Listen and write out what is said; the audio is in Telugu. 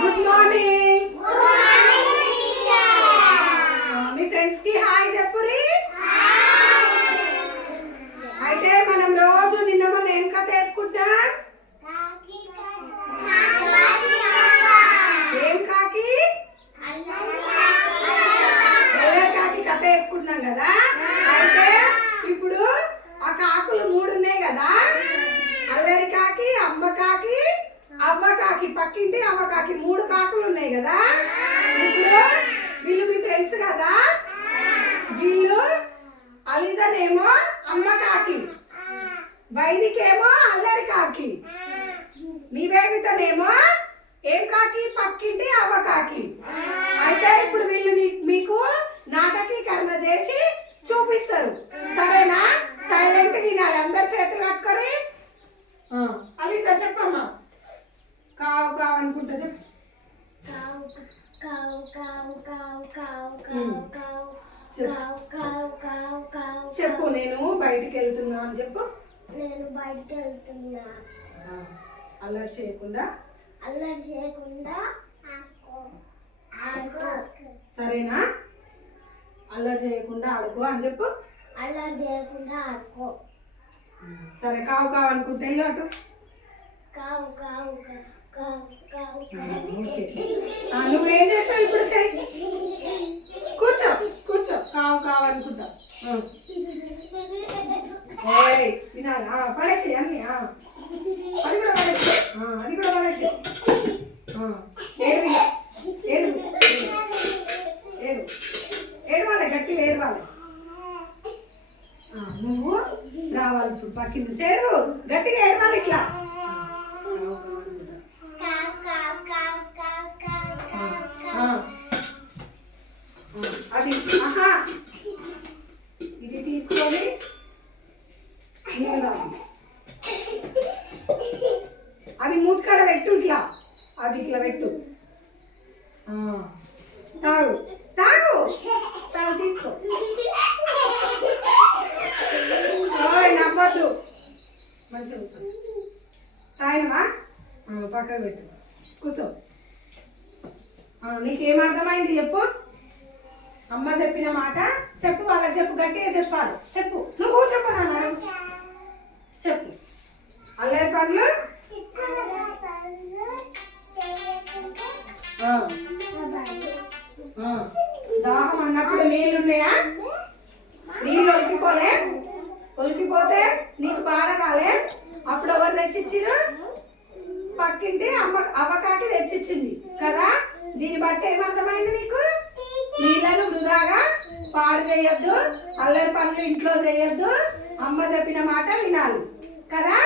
Good morning. మీ ఫ్రెండ్స్ కి హాయ్ చెప్పురి. అయితే మనం రోజు నిన్న మనం ఏం కథ చెప్పుకుంటాం? ఏం కాకి? అల్లరి కాకి కథ చెప్పుకుంటున్నాం కదా. అయితే ఇప్పుడు ఆ కాకులు 3 ఉన్నాయి కదా, అల్లరి కాకి, అమ్మ కాకి, అవ్వ కాకి, పక్కింటి అవ్వ కాకి, 3 కాకులు ఉన్నాయి కదా. ఇప్పుడు వీళ్ళు మీ ఫ్రెండ్స్ కదా. వీళ్ళు అలిజన్ ఏమో అమ్మ కాకి, వైదికేమో అల్లరి కాకి, నివేదితనేమో ఏం కాకి? పక్కింటి అవ్వ కాకి. అయితే ఇప్పుడు వీళ్ళు మీకు నాటకీకరణ చేసి చూపిస్తారు, సరేనా? సైలెంట్ వినాలి, అందరు చేతులు కట్టుకొని. అలీసా చెప్పమ్మా. కావు కావు అనుకుంటా చెప్పు. చెప్పు. నేను బయటికి వెళ్తున్నా అని చెప్పు. నేను బయటికి వెళ్తున్నా. అల్లరి చేయకుండా ఆడుకో. సరేనా? అల్లరి చేయకుండా ఆడుకో అని చెప్పు. అల్లరి చేయకుండా ఆడుకో. సరే. కావు కావు అనుకుంటే వెళ్ళు అటు. కావు కావు కావు కావు. నువ్వేం చేస్తావు ఇప్పుడు? చెయ్యి. కూర్చో కూర్చో. కావు కావు అనుకుంటా. ఓయ్ వినాలి. పడేసి అన్ని. అది కూడా పడేసి. అది కూడా పడేసి. ఏడు ఏడు ఏడు ఏడవాలి, గట్టిగా ఏడవాలి. నువ్వు రావాలి ఇప్పుడు పక్కింది. చేడు గట్టిగా ఏడవాలి ఇట్లా. అది ఇది తీసుకొని అది మూతికాడ పెట్టు. ఇట్లా అది ఇట్లా పెట్టు. తాగు తాగు తాగు తీసుకో. నవ్వద్దు. మంచిగా కూర్చో. తాగినవా? పక్కకు పెట్టు. కూర్చో. నీకేం అర్థమైంది చెప్పు. అమ్మ చెప్పిన మాట చెప్పు. వాళ్ళకి చెప్పు, గట్టిగా చెప్పాలి. చెప్పు. నువ్వు చెప్పు. నాన్న చెప్పు. అల్లరి పనులు దాహం అన్నప్పుడు నీళ్ళు ఉన్నాయా? నీళ్ళు ఒలికిపోతే నీకు బాగా కాలే. అప్పుడు ఎవరు తెచ్చిచ్చిరు? పక్కింటి అవ్వకాకి తెచ్చిచ్చింది కదా. దీన్ని బట్టి ఏమర్థమైంది మీకు? నీళ్ళను వృధాగా పాడు చేయొద్దు, అల్లరి పనులు ఇంట్లో చేయొద్దు, అమ్మ చెప్పిన మాట వినాలి కదా.